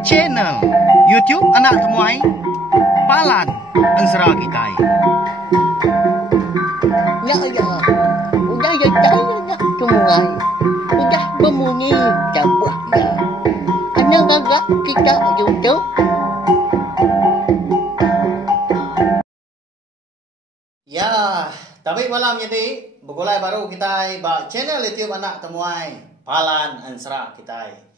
Channel YouTube anak temuai Palan Ansara Kitai. Ya ya, udah ya nak temuai, udah berbunyi cabutnya. Anak gagak kita YouTube. Ya, tapi malam jadi begulai baru kita ba channel YouTube anak temuai Palan Ansara Kitai.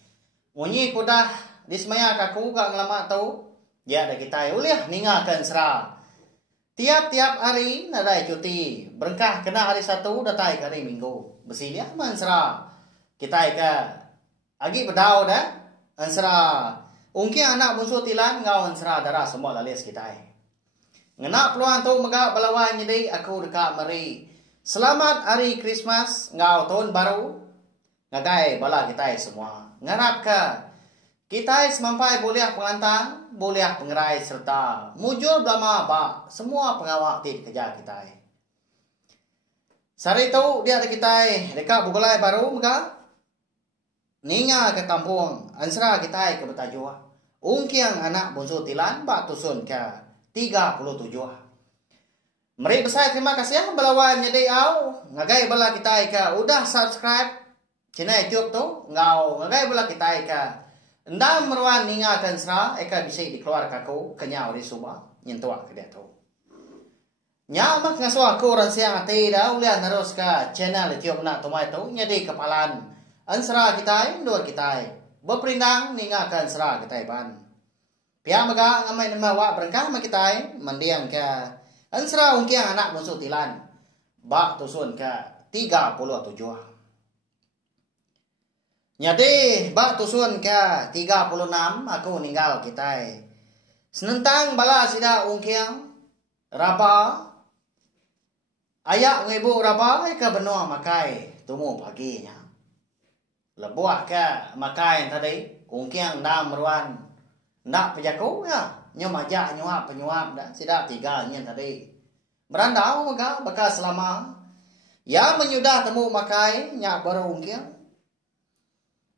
Munyi kudah di semaya kaku gak ngelama tau. Ya ada kita uliah ningakan sera. Tiap-tiap hari nadai cuti. Berkah kena hari Sabtu datai ke hari Minggu. Besi dia mansera. Kita ke agi bedau dah ansera. Ungki anak bungsu tilan ngau ansera darah semua lalis kita. Ngenak peluang tu megak balawan jadi aku dekat mari. Selamat hari Christmas ngau tahun baru. Ngagai bala kita semua. Ngarap ke kita semampai boleh pengantang, boleh pengerai serta mujur belama ba semua pengawal di kerja kita. Sari tu dia ada kita dekat Bugulai baru mega ninga ke kampung ansara kita ke Betajua. Ungkiang anak bungsu tilan ba tusun ke 37. Mari besar terima kasih belawan jadi au ngagai bala kita ke udah subscribe channel YouTube tu ngau ngagai bala kita ke ndam meruan ningakan sera eka bisa dikeluar kaku kenya ori suba nyentuak ke dia tu. Nya mak ngaso aku orang siang ati dah ulian harus ke channel YouTube nak tomai tu nyadi kepalan ansara kita indor kita berperindang ningakan sera kita ban. Pia maga ngamai nama wa berangkah mak kita mendiang ke ansara ungkiang anak bungsu tilan ba tusun ke 37. Nyadi bak tusun ke 36 aku ninggal kita. Senentang bala sida ungkiang raba ayak ngibu raba ke benua makai tumu paginya. Lebuah ke makai tadi ungkiang ndam meruan ndak pejaku ya nyom aja nyuap penyuap dah sida tiga nyen tadi. Berandau maka bekas selama ya menyudah temu makai nya baru ungkiang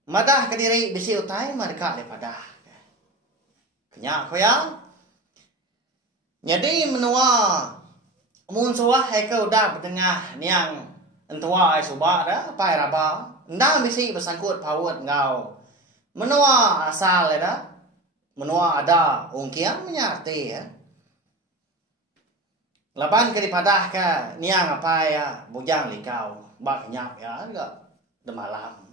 madah ke diri bisi utai mereka daripada kenyak ko ya. Jadi menua mun suah heke udah bertengah niang entua ai suba dah pai raba ndang bisi bersangkut paut ngau menua asal dah menua ada ungkiang menyarti ya. Laban ke daripada ke niang apa ya bujang likau bak kenyak ya enggak demalam.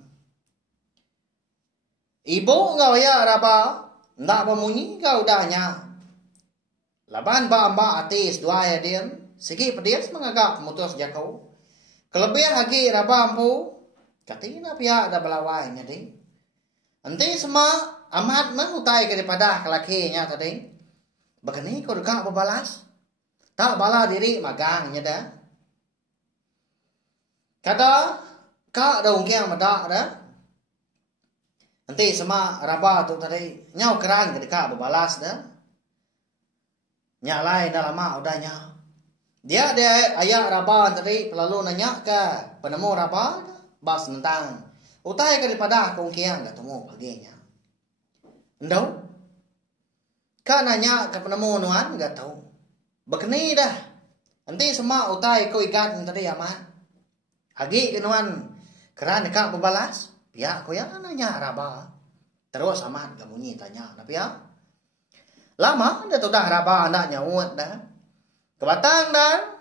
Ibu ngau ya raba ndak pemunyi kau dahnya. Laban ba atis dua ya dia segi pedis mengagak mutus jakau. Kelebih lagi raba ampu katina pihak ada belawai nyadi. Enti semua amat mengutai daripada kelakinya tadi. Begini kau dekat berbalas. Tak bala diri magang nyada. Kada kak daung kiang madak dah. Nanti semua raba tu tadi nyau kerang ketika berbalas dah. Nyak lain dah lama udahnya. Dia ayak raba tadi lalu nanya ke penemu raba bas tentang utai daripada kongkiang ketemu paginya. Endau? Kak nanya ke penemu nuan enggak tahu. Begini dah. Nanti semua utai ko ikat tadi aman. Agi kenuan kerana kak berbalas. Pihak ko yang nanya raba. Terus amat gak bunyi tanya. Tapi ya. Lama dah tu dah raba anak nyawut dah. Kebatang dah.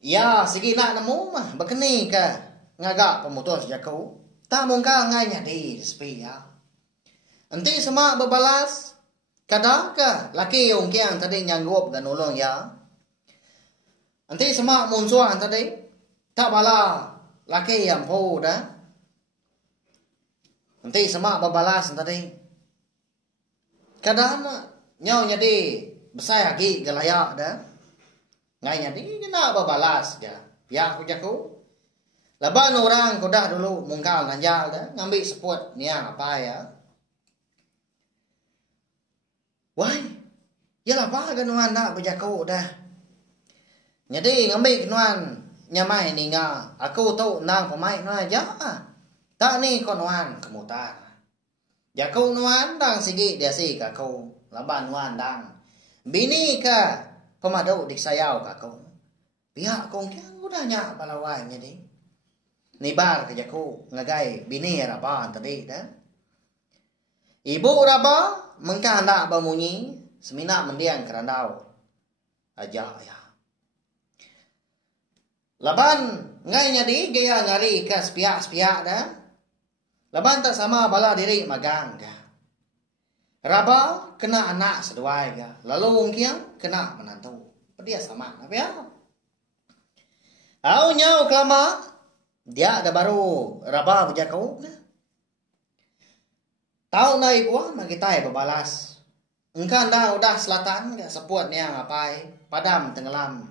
Ya segi nak nemu mah. Begini ke. Ngagak pemutus jakau. Tak mungkal ngainya di sepi ya. Nanti semua berbalas. Kadang ke. Laki yung kiang tadi nyanggup dan ulung ya. Nanti semua munsuan tadi. Tak bala. Laki yang po dah. Nanti semua berbalas tadi. Kadang nyaw nyadi besar lagi gelayak dah. Ngai nyadi kena berbalas ya. Ya aku jaku. Laban orang ko dah dulu mungkal nanjal dah. Ngambil seput niang apa ya. Wah. Yalah apa ganuan nak berjaku dah. Nyadi ngambil kenuan nyamai ni nga. Aku tahu nang pemain na aja. Tak ni ko nuan kemutar. Ya kau nuan dang sigi dia si ka kau. Laban nuan dang. Bini ka pemadau dik sayau ka kau. Pihak kong kiang udah nyak balawai nya di. Ni bar ke jaku ngagai bini raba tadi dah. Ibu raba mengkanda bamunyi semina mendiang kerandau. Aja ya. Laban ngai nya di gaya ngari ke spiak-spiak dah. Laban tak sama bala diri magang dah. Raba kena anak seduai dah. Lalu wong kiang kena menantu. Dia sama apa ya? Au nyau kelama dia ada baru raba berjakau. Tahu nai gua magitai berbalas. Engkan dah udah selatan gak sepuat ni ngapai padam tenggelam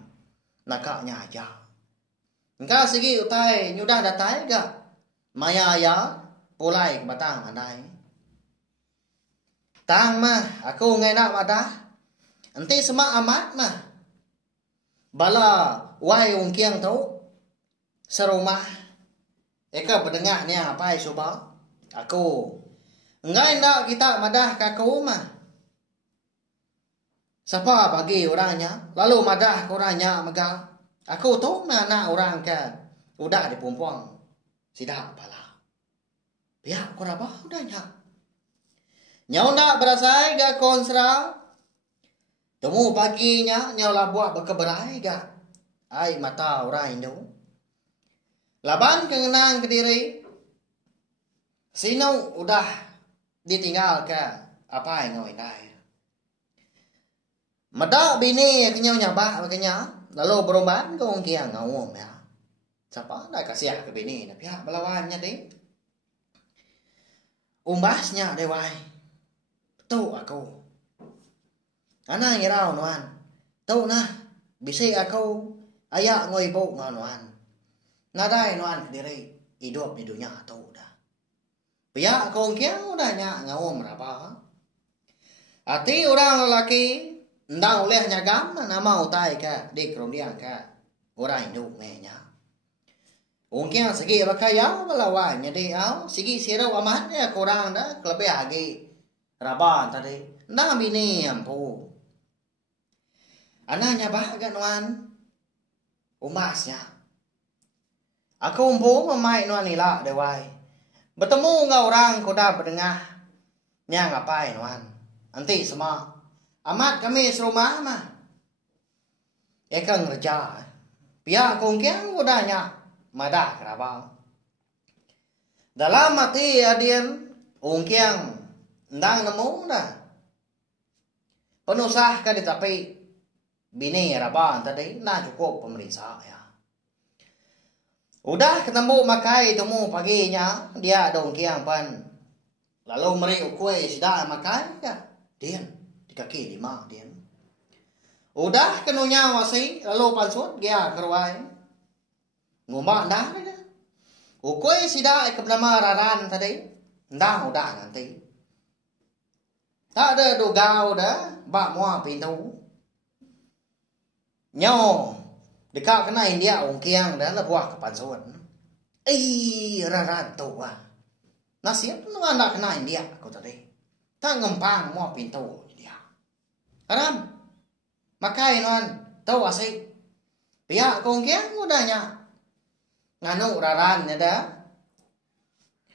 nakaknya aja. Engkau segi utai nyudah datai gak maya ya pulai ke batang andai. Tang mah aku ngai nak wadah. Enti semak amat mah. Bala wai ung kiang tau serumah eka pedengah ni apa coba aku enggak nak kita madah kaku mah siapa bagi orangnya lalu madah ke orangnya mega aku tahu mana orang ke udah di pumpang sidak pala pihak ko apa udahnya nyau nak berasai ga konsra temu paginya nyau lah buat berkeberai ga ai mata orang Indo. Laban kengenang ke diri. Sino udah ditinggal ke apa yang ngoi dai. Mada bini kenyau nyabah makanya lalu berobat ke wong kiang ngawom ya. Siapa nak kasih ke bini na pihak belawannya deh. Umbasnya dewai. Tu aku. Ana ngirau nuan. Tu nah bisa aku ayak ngoi bau nuan. Nadai nuan diri hidup di dunia tu dah. Pihak kong kiang udah nyak ngawom berapa. Ati orang lelaki ndang oleh nyagam nama utai ka di kerundiang ka orang Hindu menya. Ong kiang segi bakaya balawan nyadi au segi sirau amat ya kurang dah kelebih lagi raban tadi. Ndang bini ampu. Anaknya bah kan nuan umasnya. Aku umpu memai nuan nila dewai. Bertemu ngau orang koda berdengah. Nya ngapai nuan. Nanti semua. Amat kami serumah mah. Ekang reja. Pihak kongkiang kodanya. Madah kerabang. Dalam mati adian. Kongkiang. Ndang nemu dah. Penusah ka ditapi. Bini rabang tadi. Nah cukup pemerintah ya. Udah ketemu makai temu paginya dia dong kiang pan. Lalu meri ukui sudah makai ya. Dian di kaki lima dian. Udah kenunya wasi lalu pansut dia keruai. Ngumak dah dah. Ukui sudah ke nama raran tadi. Dah udah nanti. Tak ada dogau dah bak mua pintu. Nyo dekat kena India ong kiang dah lah buah kepansuan. Raran tu ah. Nasib nu anak kena India aku tadi. Tak ngempang mau pintu India. Haram. Makai nuan tahu asik. Pihak ong kiang udahnya. Nganu raran nya dah.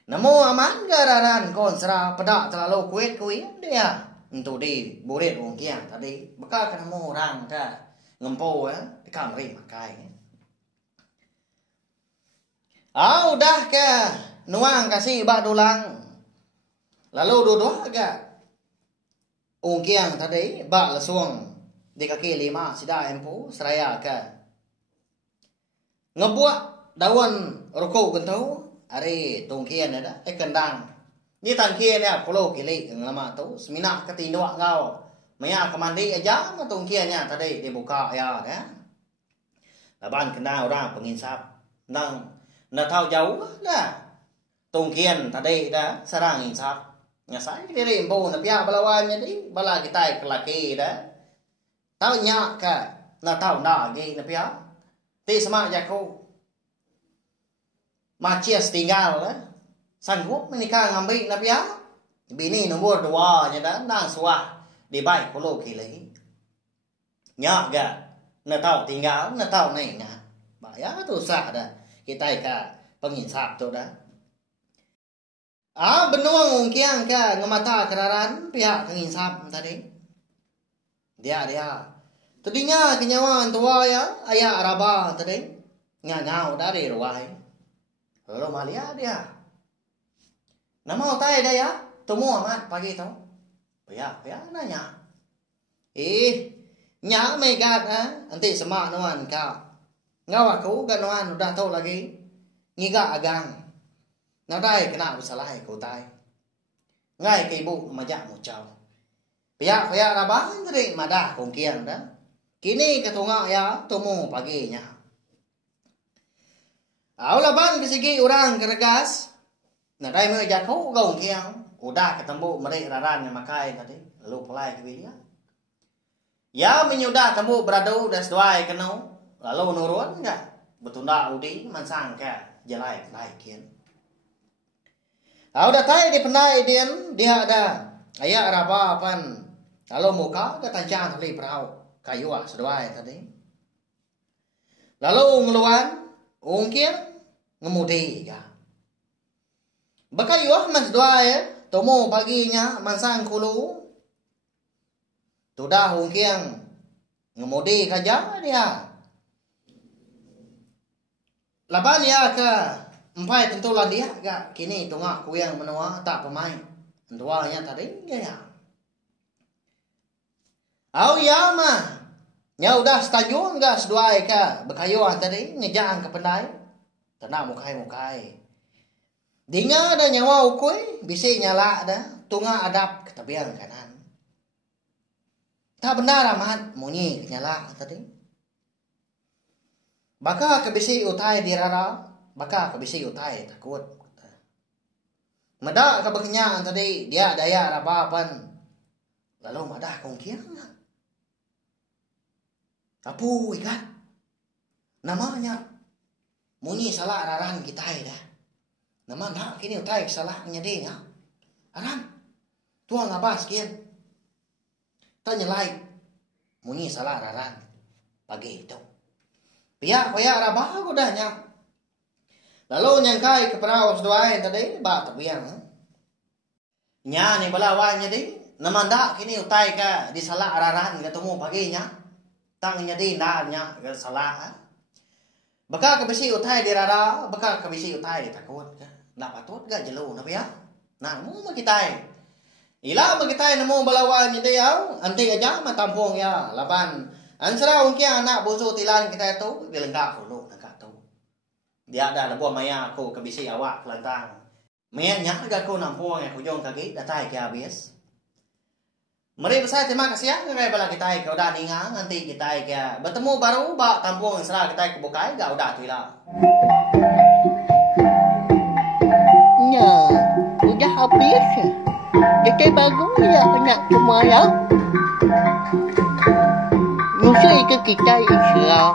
Namo aman ga raran konsra pedak terlalu kuit dia. Untuk di burit ong kiang tadi. Bekal kena mo orang ka. Ngempo di kamri makai. Udah ke nuang kasih bak dulang. Lalu dua ke ungkiang tadi bak lesuang di kaki lima sida empu seraya ke ngebuat daun rokok gentau ari tungkian ada kendang. Ni tangkian ya pulau kili lama tu semina ketindok ngau. Maya kemandi aja tungkiannya tadi dibuka ya kan. Laban kena orang penginsap. Nang tahu jauh dah. Tungkian tadi dah sarang insap. Ngasai diri imbu na pihak balawannya di bala kita kelaki dah. Tahu nyak ka na tahu na gi na pihak. Ti semak jaku. Macias tinggal dah. sanggup menikah ngambil na pia. Bini nombor 2 nya dah nang suah di baik kulo kili. Nya ga na tau tinggal na tau này nga. Baya tu sa dah. Kita ka penginsap tu dah. Benuang ungkiang ka ngamata keraran pihak penginsap tadi. Dia. Tadinya kenyawan tua ya ayah araba tadi. Ngau dari ruai. Lalu malia dia. Nama utai dia ya. Temu amat pagi tu. Pihak nanya. Nya megat nanti semak nuan ka. Ngau aku ganuan udah tahu lagi. Ngiga agang. Nó đây cái nào cũng sẽ lại cổ tay ngay cái bụng mà dạ một chầu bây giờ là bán cái gì mà đã cùng kia đó kini cái thùng ngọ ya tôi mua pagi nha áo là bán cái gì orang keragas nah đây mới giờ khâu gồng kia udah ketemu mereka raran yang makai tadi lalu pelai ke dia ya menyudah temu beradu das doai kenau lalu nurun enggak betunda udi mansang ka jalai pelai kian. Udah tay di penai dia ada ayah araba pan lalu muka ke tancang tali perahu kayu seduai tadi lalu ngeluan ungkir ngemudi ya bakayu mas duai tomo paginya mansang kulu tudah ungkir ngemudi kaja dia laban ya ke empai tentu lah dia gak kini tungak kuyang menua tak pemain duanya tadi ya. Au ya mah. Nya udah setuju enggak seduai ka bekayuan tadi ngejang ke pendai. Tenang mukai. Dinga ada nyawa ukui bisi nyala dah tunga adap ke tepian kanan. Tak benar amat munyi nyala tadi. Baka ke bisi utai dirara baka ke bisi utai takut. Mada ke berkenyang tadi dia daya rapapan. Lalu mada kongkiang. Apu ikan. Namanya munyi salah araran kita dah. Nama nak kini utai salahnya dia. Aran. Tuang apa sekian. Tanya lain. Munyi salah araran. Pagi itu. Pihak rabah udahnya. Lalu nyangkai ke perahu seduai tadi bak tepiang. Nya ni balawannya di namanda kini utai ka di salah araran ketemu paginya. Tangnya di nanya ke salah. Baka ke bisi utai di rara, baka ke bisi utai di takut ka. Nak patut ga jelo na ya. Nah mu makitai. Ila makitai namo balawannya di au anti aja matampong ya laban. Ansara ungkia anak boso tilan kita itu dilengkap dulu. Dia ada lebuah maya aku kebisi awak kelantang. Maya nyak aku nampung yang kujong kaki datai ke habis. Mari besar terima kasih ya ngai bala kita ke udah ningang nanti kita ke bertemu baru bak tampung serah kita ke bukai gak udah tu lah. Ya, udah habis. Kita bagus ya nak semua ya. Musuh itu kita Islam.